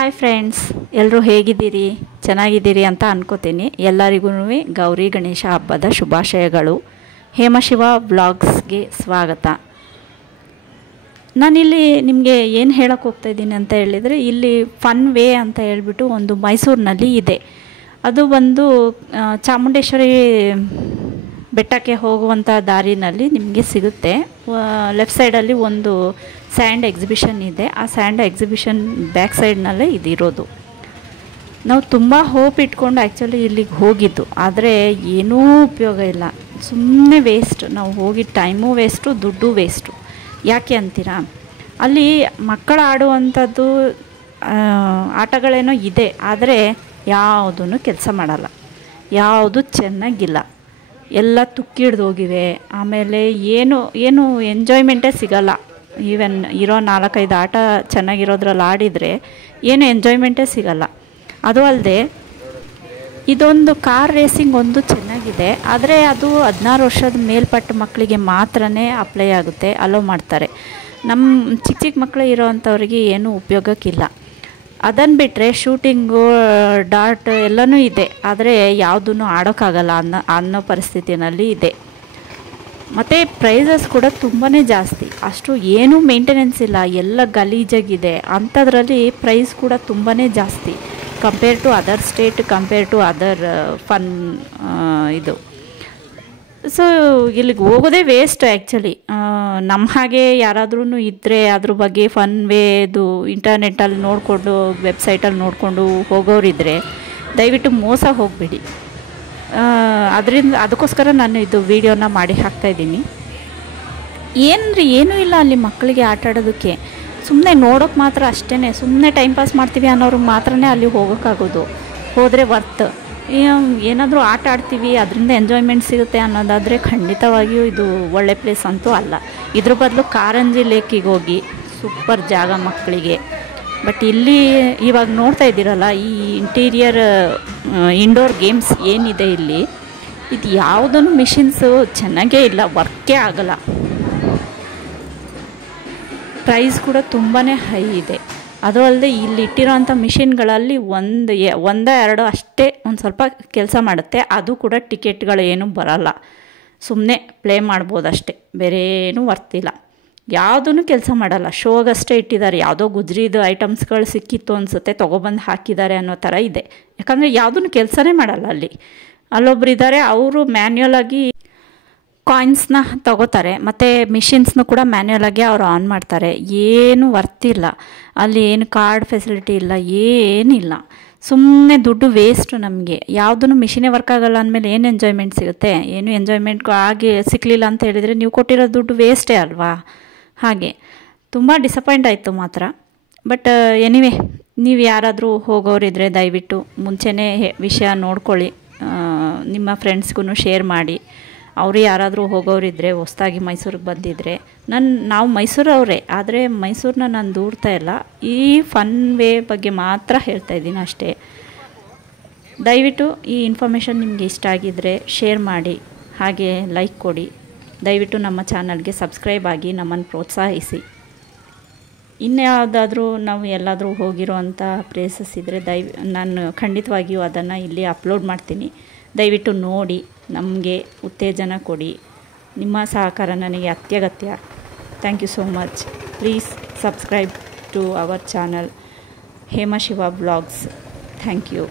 Hi friends, ಎಲ್ಲರೂ ಹೇಗಿದ್ದೀರಿ? ಚೆನ್ನಾಗಿದ್ದೀರಿ ಅಂತ ಅನ್ಕೋತೀನಿ. ಎಲ್ಲರಿಗೂ ಗೌರಿ ಗಣೇಶ ಹಬ್ಬದ ಶುಭಾಶಯಗಳು. ಹೇಮಶಿವ ವ್ಲಾಗ್ಸ್ಗೆ ಸ್ವಾಗತ. ನಾನಿಲ್ಲಿ ನಿಮಗೆ ಏನು ಹೇಳಕ್ಕೆ ಹೋಗ್ತಾಯಿದ್ದೀನಿ ಅಂತ ಹೇಳಿದರೆ, ಇಲ್ಲಿ ಫನ್ ವೇ ಅಂತ ಹೇಳ್ಬಿಟ್ಟು ಒಂದು ಮೈಸೂರಿನಲ್ಲಿ ಇದೆ. ಅದು ಒಂದು ಚಾಮುಂಡೇಶ್ವರಿ ಬೆಟ್ಟಕ್ಕೆ ಹೋಗುವಂಥ ದಾರಿನಲ್ಲಿ ನಿಮಗೆ ಸಿಗುತ್ತೆ. ಲೆಫ್ಟ್ ಸೈಡಲ್ಲಿ ಒಂದು ಸ್ಯಾಂಡ್ ಎಕ್ಸಿಬಿಷನ್ ಇದೆ. ಆ ಸ್ಯಾಂಡ್ ಎಕ್ಸಿಬಿಷನ್ ಬ್ಯಾಕ್ ಸೈಡ್ನಲ್ಲೇ ಇದಿರೋದು. ನಾವು ತುಂಬ ಹೋಪ್ ಇಟ್ಕೊಂಡು ಆ್ಯಕ್ಚುಲಿ ಇಲ್ಲಿಗೆ ಹೋಗಿದ್ದು, ಆದರೆ ಏನೂ ಉಪಯೋಗ ಇಲ್ಲ, ಸುಮ್ಮನೆ ವೇಸ್ಟ್. ನಾವು ಹೋಗಿದ್ದ ಟೈಮು ವೇಸ್ಟು, ದುಡ್ಡು ವೇಸ್ಟು. ಯಾಕೆ ಅಂತೀರಾ? ಅಲ್ಲಿ ಮಕ್ಕಳು ಆಡುವಂಥದ್ದು ಆಟಗಳೇನೋ ಇದೆ, ಆದರೆ ಯಾವುದೂ ಕೆಲಸ ಮಾಡಲ್ಲ, ಯಾವುದು ಚೆನ್ನಾಗಿಲ್ಲ, ಎಲ್ಲ ತುಕ್ಕಿಡ್ದೋಗಿವೆ. ಆಮೇಲೆ ಏನು ಎಂಜಾಯ್ಮೆಂಟೇ ಸಿಗಲ್ಲ. ಈವನ್ ಇರೋ 4-5 ಆಟ ಚೆನ್ನಾಗಿರೋದ್ರಲ್ಲಿ ಆಡಿದರೆ ಏನು ಎಂಜಾಯ್ಮೆಂಟೇ ಸಿಗಲ್ಲ. ಅದು ಅಲ್ಲದೆ ಇದೊಂದು ಕಾರ್ ರೇಸಿಂಗ್ ಒಂದು ಚೆನ್ನಾಗಿದೆ, ಆದರೆ ಅದು 16 ವರ್ಷದ ಮೇಲ್ಪಟ್ಟ ಮಕ್ಕಳಿಗೆ ಮಾತ್ರನೇ ಅಪ್ಲೈ ಆಗುತ್ತೆ, ಅಲೋ ಮಾಡ್ತಾರೆ. ನಮ್ಮ ಚಿಕ್ಕ ಮಕ್ಕಳು ಇರೋವಂಥವ್ರಿಗೆ ಏನೂ ಉಪಯೋಗಕ್ಕಿಲ್ಲ. ಅದನ್ನು ಬಿಟ್ಟರೆ ಶೂಟಿಂಗು, ಡಾಟ್ ಎಲ್ಲನೂ ಇದೆ, ಆದರೆ ಯಾವುದೂ ಆಡೋಕ್ಕಾಗಲ್ಲ ಅನ್ನೋ ಪರಿಸ್ಥಿತಿನಲ್ಲಿ ಇದೆ. ಮತ್ತು ಪ್ರೈಸಸ್ ಕೂಡ ತುಂಬಾ ಜಾಸ್ತಿ, ಅಷ್ಟು ಏನೂ ಮೇಂಟೆನೆನ್ಸ್ ಇಲ್ಲ, ಎಲ್ಲ ಗಲೀಜಾಗಿದೆ. ಅಂಥದ್ರಲ್ಲಿ ಪ್ರೈಸ್ ಕೂಡ ತುಂಬಾ ಜಾಸ್ತಿ compare to other state, compare to other fun ಇದು. ಸೊ ಇಲ್ಲಿಗೆ ಹೋಗೋದೇ ವೇಸ್ಟ್ ಆ್ಯಕ್ಚುಲಿ. ನಮ್ಮ ಹಾಗೆ ಯಾರಾದ್ರೂ ಇದ್ದರೆ ಅದ್ರ ಬಗ್ಗೆ ಫನ್ ವೇದು ಇಂಟರ್ನೆಟ್ಟಲ್ಲಿ ನೋಡಿಕೊಂಡು, ವೆಬ್ಸೈಟಲ್ಲಿ ನೋಡಿಕೊಂಡು ಹೋಗೋರಿದ್ದರೆ ದಯವಿಟ್ಟು ಮೋಸ ಹೋಗಬೇಡಿ. ಅದಕ್ಕೋಸ್ಕರ ನಾನು ಇದು ವಿಡಿಯೋನ ಮಾಡಿ ಹಾಕ್ತಾಯಿದ್ದೀನಿ. ಏನೂ ಇಲ್ಲ ಅಲ್ಲಿ ಮಕ್ಕಳಿಗೆ ಆಟ ಆಡೋದಕ್ಕೆ, ಸುಮ್ಮನೆ ನೋಡೋಕ್ಕೆ ಮಾತ್ರ ಅಷ್ಟೇ. ಸುಮ್ಮನೆ ಟೈಮ್ ಪಾಸ್ ಮಾಡ್ತೀವಿ ಅನ್ನೋರಿಗೆ ಮಾತ್ರನೇ ಅಲ್ಲಿ ಹೋಗೋಕ್ಕಾಗೋದು. ಹೋದರೆ ವರ್ತ್. ಏನಾದರೂ ಆಟ ಆಡ್ತೀವಿ, ಅದರಿಂದ ಎಂಜಾಯ್ಮೆಂಟ್ ಸಿಗುತ್ತೆ ಅನ್ನೋದಾದರೆ ಖಂಡಿತವಾಗಿಯೂ ಇದು ಒಳ್ಳೆ ಪ್ಲೇಸ್ ಅಂತೂ ಅಲ್ಲ. ಇದ್ರ ಬದಲು ಕಾರಂಜಿ ಲೇಕಿಗೆ ಹೋಗಿ, ಸೂಪರ್ ಜಾಗ ಮಕ್ಕಳಿಗೆ. ಬಟ್ ಇಲ್ಲಿ ಇವಾಗ ನೋಡ್ತಾ ಇದ್ದೀರಲ್ಲ, ಈ ಇಂಟೀರಿಯರ್ ಇಂಡೋರ್ ಗೇಮ್ಸ್ ಏನಿದೆ ಇಲ್ಲಿ, ಇದು ಯಾವುದೂ ಮಿಷಿನ್ಸು ಚೆನ್ನಾಗೇ ಇಲ್ಲ, ವರ್ಕೇ ಆಗಲ್ಲ. ಪ್ರೈಸ್ ಕೂಡ ತುಂಬಾ ಹೈ ಇದೆ. ಅದು ಅಲ್ಲದೆ ಇಲ್ಲಿ ಇಟ್ಟಿರೋಂಥ ಮಿಷಿನ್ಗಳಲ್ಲಿ ಒಂದೆರಡು ಅಷ್ಟೇ ಒಂದು ಸ್ವಲ್ಪ ಕೆಲಸ ಮಾಡುತ್ತೆ. ಅದು ಕೂಡ ಟಿಕೆಟ್ಗಳು ಏನೂ ಬರಲ್ಲ, ಸುಮ್ಮನೆ ಪ್ಲೇ ಮಾಡ್ಬೋದಷ್ಟೇ, ಬೇರೆ ಏನೂ ವರ್ತಿಲ್ಲ. ಯಾವುದೂ ಕೆಲಸ ಮಾಡಲ್ಲ, ಶೋಗಷ್ಟೇ ಇಟ್ಟಿದ್ದಾರೆ. ಯಾವುದೋ ಗುಜ್ರಿದು ಐಟಮ್ಸ್ಗಳು ಸಿಕ್ಕಿತ್ತು ಅನಿಸುತ್ತೆ, ತೊಗೊಬಂದು ಹಾಕಿದ್ದಾರೆ ಅನ್ನೋ ಥರ ಇದೆ. ಯಾಕಂದರೆ ಯಾವುದೂ ಕೆಲಸನೇ ಮಾಡಲ್ಲ ಅಲ್ಲಿ. ಅಲ್ಲೊಬ್ರು ಇದ್ದಾರೆ, ಅವರು ಮ್ಯಾನ್ಯುಯಲಾಗಿ ಕಾಯಿನ್ಸ್ನ ತಗೋತಾರೆ, ಮತ್ತು ಮಿಷಿನ್ಸ್ನು ಕೂಡ ಮ್ಯಾನ್ಯುಯಲಾಗಿ ಅವರು ಆನ್ ಮಾಡ್ತಾರೆ. ಏನು ವರ್ತಿಲ್ಲ ಅಲ್ಲಿ, ಏನು ಕಾರ್ಡ್ ಫೆಸಿಲಿಟಿ ಇಲ್ಲ, ಏನಿಲ್ಲ. ಸುಮ್ಮನೆ ದುಡ್ಡು ವೇಸ್ಟು ನಮಗೆ. ಯಾವುದೂ ಮಿಷಿನೇ ವರ್ಕ್ ಆಗಲ್ಲ ಅಂದಮೇಲೆ ಏನು ಎಂಜಾಯ್ಮೆಂಟ್ ಸಿಗುತ್ತೆ? ಏನು ಎಂಜಾಯ್ಮೆಂಟ್ ಆಗಿ ಸಿಕ್ಕಲಿಲ್ಲ ಅಂತ ಹೇಳಿದರೆ ನೀವು ಕೊಟ್ಟಿರೋ ದುಡ್ಡು ವೇಸ್ಟೇ ಅಲ್ವಾ? ಹಾಗೆ ತುಂಬ ಡಿಸಪಾಯಿಂಟ್ ಆಯಿತು ಮಾತ್ರ. ಬಟ್ ಎನಿವೆ, ನೀವು ಯಾರಾದರೂ ಹೋಗೋರಿದ್ರೆ ದಯವಿಟ್ಟು ಮುಂಚೆನೇ ವಿಷಯ ನೋಡ್ಕೊಳ್ಳಿ, ನಿಮ್ಮ ಫ್ರೆಂಡ್ಸ್ಗೂ ಶೇರ್ ಮಾಡಿ. ಅವರು ಯಾರಾದರೂ ಹೋಗೋರಿದ್ದರೆ, ಹೊಸ್ದಾಗಿ ಮೈಸೂರಿಗೆ ಬಂದಿದ್ದರೆ, ನಾವು ಮೈಸೂರವರೇ, ಆದರೆ ಮೈಸೂರನ್ನ ನಾನು ದೂರ್ತಾ ಇಲ್ಲ, ಈ ಫನ್ ವೇ ಬಗ್ಗೆ ಮಾತ್ರ ಹೇಳ್ತಾ ಇದ್ದೀನಿ ಅಷ್ಟೇ. ದಯವಿಟ್ಟು ಈ ಇನ್ಫಾರ್ಮೇಷನ್ ನಿಮಗೆ ಇಷ್ಟ ಆಗಿದ್ದರೆ ಶೇರ್ ಮಾಡಿ, ಹಾಗೆ ಲೈಕ್ ಕೊಡಿ. ದಯವಿಟ್ಟು ನಮ್ಮ ಚಾನಲ್ಗೆ ಸಬ್ಸ್ಕ್ರೈಬ್ ಆಗಿ ನಮ್ಮನ್ನು ಪ್ರೋತ್ಸಾಹಿಸಿ. ಇನ್ಯಾವುದಾದ್ರೂ ನಾವು ಎಲ್ಲಾದರೂ ಹೋಗಿರೋವಂಥ ಪ್ಲೇಸಸ್ ಇದ್ದರೆ ನಾನು ಖಂಡಿತವಾಗಿಯೂ ಅದನ್ನು ಇಲ್ಲಿ ಅಪ್ಲೋಡ್ ಮಾಡ್ತೀನಿ. ದಯವಿಟ್ಟು ನೋಡಿ, ನಮಗೆ ಉತ್ತೇಜನ ಕೊಡಿ. ನಿಮ್ಮ ಸಹಕಾರ ನನಗೆ ಅತ್ಯಗತ್ಯ. Thank you so much. Please subscribe to our channel Hemashiva vlogs. Thank you.